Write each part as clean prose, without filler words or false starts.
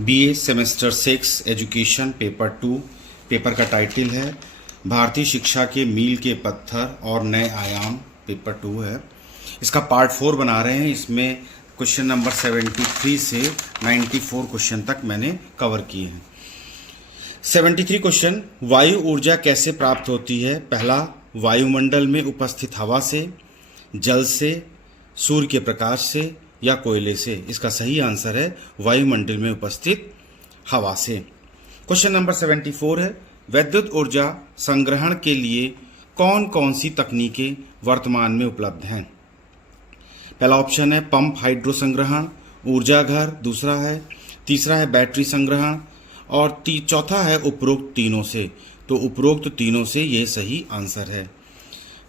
BA semester 6 education paper 2। Paper का title है भारतीय शिक्षा के मील के पत्थर और नए आयाम। पेपर 2 है। इसका पार्ट 4 बना रहे हैं। इसमें क्वेश्चन नंबर 73 से 94 क्वेश्चन तक मैंने कवर किए हैं। 73 क्वेश्चन, वायु ऊर्जा कैसे प्राप्त होती है? पहला, वायुमंडल में उपस्थित हवा से, जल से, सूर्य के प्रकाश से या कोयले से। इसका सही आंसर है वायुमंडल में उपस्थित हवा से। क्वेश्चन नंबर 74 है, विद्युत ऊर्जा संग्रहण के लिए कौन कौन सी तकनीकें वर्तमान में उपलब्ध हैं? पहला ऑप्शन है पंप हाइड्रो संग्रहण, ऊर्जा घर दूसरा है, तीसरा है बैटरी संग्रहण और चौथा है उपरोक्त तीनों से। तो उपरोक्त तीनों से ये सही आंसर है।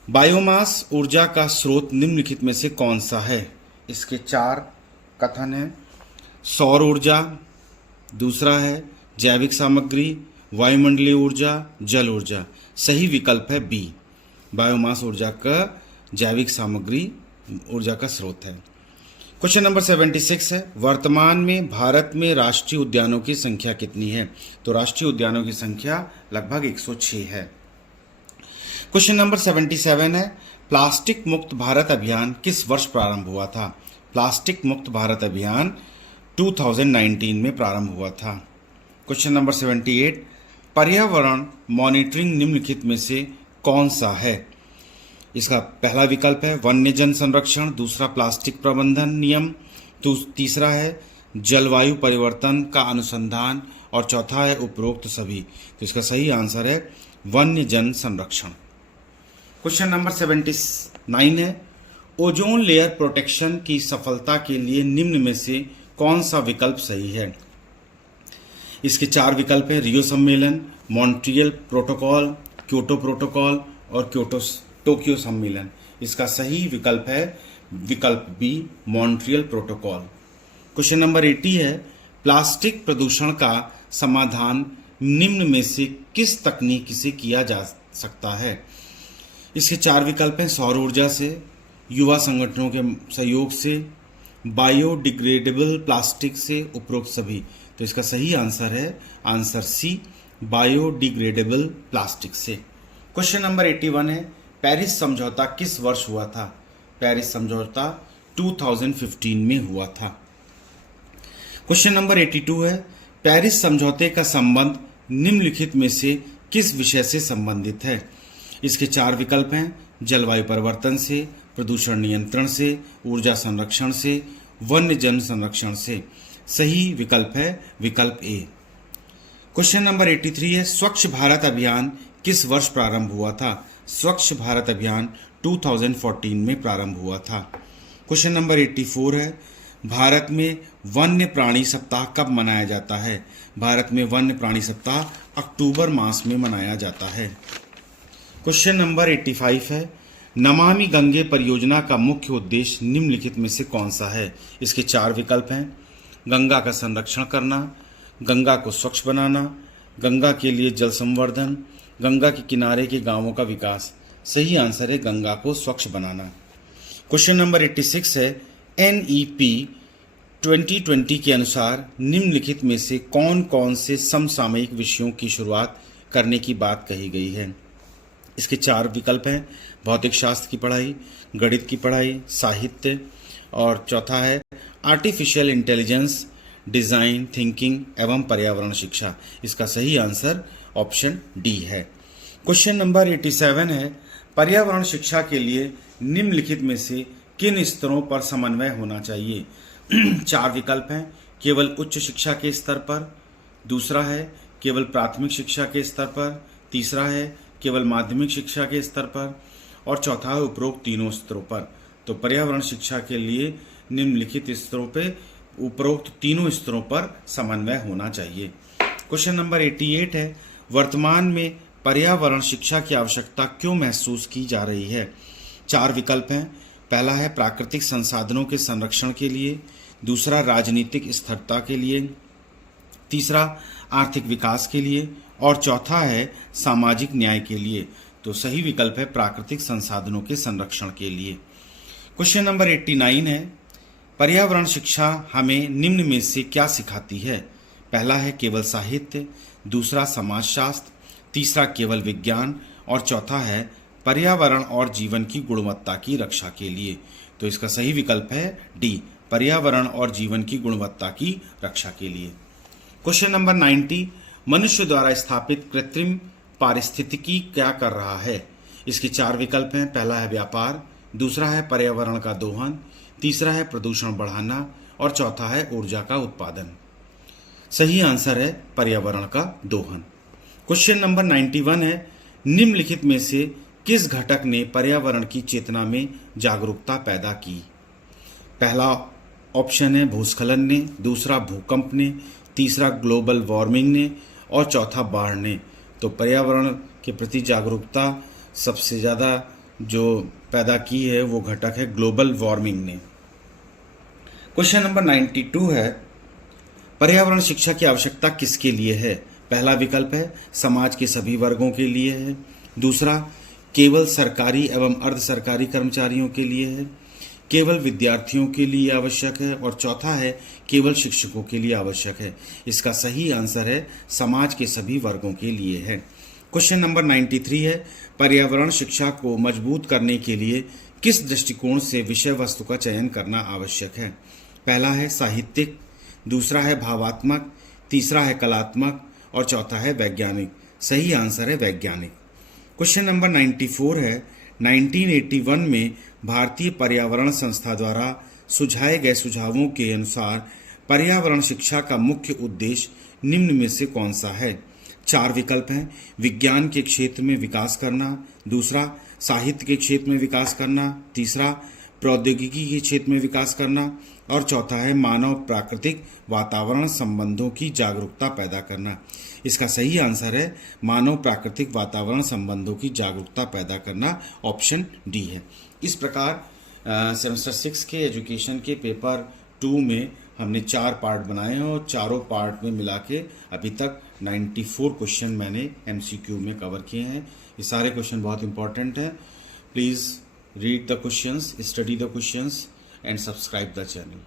बायोमास ऊर्जा का स्रोत निम्नलिखित में से कौन सा है? इसके 4 कथन हैं। सौर ऊर्जा, दूसरा है जैविक सामग्री, वायुमंडलीय ऊर्जा, जल ऊर्जा। सही विकल्प है बी, बायोमास ऊर्जा का जैविक सामग्री ऊर्जा का स्रोत है। क्वेश्चन नंबर 76 है, वर्तमान में भारत में राष्ट्रीय उद्यानों की संख्या कितनी है? तो राष्ट्रीय उद्यानों की संख्या लगभग 106 है। क्वेश्चन नंबर 77 है, प्लास्टिक मुक्त भारत अभियान किस वर्ष प्रारंभ हुआ था? प्लास्टिक मुक्त भारत अभियान 2019 में प्रारंभ हुआ था। क्वेश्चन नंबर 78, पर्यावरण मॉनिटरिंग निम्नलिखित में से कौन सा है? इसका पहला विकल्प है वन्य जन संरक्षण, दूसरा प्लास्टिक प्रबंधन नियम, तीसरा है जलवायु परिवर्तन का अनुसंधान और चौथा है उपरोक्त सभी। तो इसका सही आंसर है वन्य जन संरक्षण। क्वेश्चन नंबर 79 है, ओजोन लेयर प्रोटेक्शन की सफलता के लिए निम्न में से कौन सा विकल्प सही है? इसके 4 विकल्प हैं रियो सम्मेलन, मॉन्ट्रियल प्रोटोकॉल, क्योटो प्रोटोकॉल और टोक्यो सम्मेलन। इसका सही विकल्प है विकल्प B, Montreal protocol. Question number 80 है, प्लास्टिक प्रदूषण का समाधान निम्न में से किस तकनीक से किया जा सकता है? इसके 4 विकल्प हैं सौर ऊर्जा से, युवा संगठनों के सहयोग से, बायोडिग्रेडेबल प्लास्टिक से, उपरोक्त सभी। तो इसका सही आंसर है आंसर सी, बायोडिग्रेडेबल प्लास्टिक से। क्वेश्चन नंबर 81 है, पेरिस समझौता किस वर्ष हुआ था? पेरिस समझौता 2015 में हुआ था। क्वेश्चन नंबर 82 है, पेरिस समझौते का संबंध निम्नलिखित में से किस विषय से संबंधित है? इसके 4 विकल्प हैं जलवायु परिवर्तन से, प्रदूषण नियंत्रण से, ऊर्जा संरक्षण से, वन्य जन संरक्षण से। सही विकल्प है विकल्प ए। क्वेश्चन नंबर 83 है, स्वच्छ भारत अभियान किस वर्ष प्रारंभ हुआ था? स्वच्छ भारत अभियान 2014 में प्रारंभ हुआ था। क्वेश्चन नंबर 84 है, भारत में वन्य प्राणी सप्ताह कब मनाया जाता है? भारत में वन्य प्राणी सप्ताह अक्टूबर मास में मनाया जाता है। क्वेश्चन नंबर 85 है, नमामि गंगे परियोजना का मुख्य उद्देश्य निम्नलिखित में से कौन सा है? इसके 4 विकल्प हैं गंगा का संरक्षण करना, गंगा को स्वच्छ बनाना, गंगा के लिए जल संवर्धन, गंगा के किनारे के गांवों का विकास। सही आंसर है गंगा को स्वच्छ बनाना। क्वेश्चन नंबर 86 है, NEP 2020 के अनुसार निम्नलिखित में से कौन कौन से समसामयिक विषयों की शुरुआत करने की बात कही गई है? इसके 4 विकल्प हैं भौतिक शास्त्र की पढ़ाई, गणित की पढ़ाई, साहित्य और चौथा है आर्टिफिशियल इंटेलिजेंस, डिज़ाइन थिंकिंग एवं पर्यावरण शिक्षा। इसका सही आंसर ऑप्शन डी है। क्वेश्चन नंबर 87 है, पर्यावरण शिक्षा के लिए निम्नलिखित में से किन स्तरों पर समन्वय होना चाहिए? 4 विकल्प हैं केवल उच्च शिक्षा के स्तर पर, दूसरा है केवल प्राथमिक शिक्षा के स्तर पर, तीसरा है केवल माध्यमिक शिक्षा के स्तर पर और चौथा है उपरोक्त तीनों स्तरों पर। तो पर्यावरण शिक्षा के लिए निम्नलिखित स्तरों पे उपरोक्त तीनों स्तरों पर समन्वय होना चाहिए। क्वेश्चन नंबर 88 है, वर्तमान में पर्यावरण शिक्षा की आवश्यकता क्यों महसूस की जा रही है? 4 विकल्प हैं। पहला है प्राकृतिक संसाधनों के संरक्षण के लिए, दूसरा राजनीतिक स्थिरता के लिए, तीसरा आर्थिक विकास के लिए और चौथा है सामाजिक न्याय के लिए। तो सही विकल्प है प्राकृतिक संसाधनों के संरक्षण के लिए। क्वेश्चन नंबर 89 है, पर्यावरण शिक्षा हमें निम्न में से क्या सिखाती है? पहला है केवल साहित्य, दूसरा समाजशास्त्र, तीसरा केवल विज्ञान और चौथा है पर्यावरण और जीवन की गुणवत्ता की रक्षा के लिए। तो इसका सही विकल्प है डी, पर्यावरण और जीवन की गुणवत्ता की रक्षा के लिए। क्वेश्चन नंबर 90, मनुष्य द्वारा स्थापित कृत्रिम पारिस्थितिकी क्या कर रहा है? इसके 4 विकल्प हैं। पहला है व्यापार, दूसरा है पर्यावरण का दोहन, तीसरा है प्रदूषण बढ़ाना और चौथा है ऊर्जा का उत्पादन। सही आंसर है पर्यावरण का दोहन। क्वेश्चन नंबर 91 है, निम्नलिखित में से किस घटक ने पर्यावरण की चेतना में जागरूकता पैदा की? पहला ऑप्शन है भूस्खलन ने, दूसरा भूकंप ने, तीसरा ग्लोबल वार्मिंग ने और चौथा बाढ़ ने। तो पर्यावरण के प्रति जागरूकता सबसे ज़्यादा जो पैदा की है वो घटक है ग्लोबल वार्मिंग ने। क्वेश्चन नंबर 92 है, पर्यावरण शिक्षा की आवश्यकता किसके लिए है? पहला विकल्प है समाज के सभी वर्गों के लिए है, दूसरा केवल सरकारी एवं अर्ध सरकारी कर्मचारियों के लिए है, केवल विद्यार्थियों के लिए आवश्यक है और चौथा है केवल शिक्षकों के लिए आवश्यक है। इसका सही आंसर है समाज के सभी वर्गों के लिए है। क्वेश्चन नंबर 93 है, पर्यावरण शिक्षा को मजबूत करने के लिए किस दृष्टिकोण से विषय वस्तु का चयन करना आवश्यक है? पहला है साहित्यिक, दूसरा है भावात्मक, तीसरा है कलात्मक और चौथा है वैज्ञानिक। सही आंसर है वैज्ञानिक। क्वेश्चन नंबर 94 है, 1981 में भारतीय पर्यावरण संस्था द्वारा सुझाए गए सुझावों के अनुसार पर्यावरण शिक्षा का मुख्य उद्देश्य निम्न में से कौन सा है? 4 विकल्प हैं। विज्ञान के क्षेत्र में विकास करना, दूसरा साहित्य के क्षेत्र में विकास करना, तीसरा प्रौद्योगिकी के क्षेत्र में विकास करना और चौथा है मानव प्राकृतिक वातावरण संबंधों की जागरूकता पैदा करना। इसका सही आंसर है मानव प्राकृतिक वातावरण संबंधों की जागरूकता पैदा करना, ऑप्शन डी है। इस प्रकार सेमेस्टर 6 के एजुकेशन के पेपर 2 में हमने 4 पार्ट बनाए हैं और चारों पार्ट में मिला के अभी तक 94 क्वेश्चन मैंने MCQ में कवर किए हैं। ये सारे क्वेश्चन बहुत इंपॉर्टेंट हैं। Please read the questions, study the questions and subscribe the channel.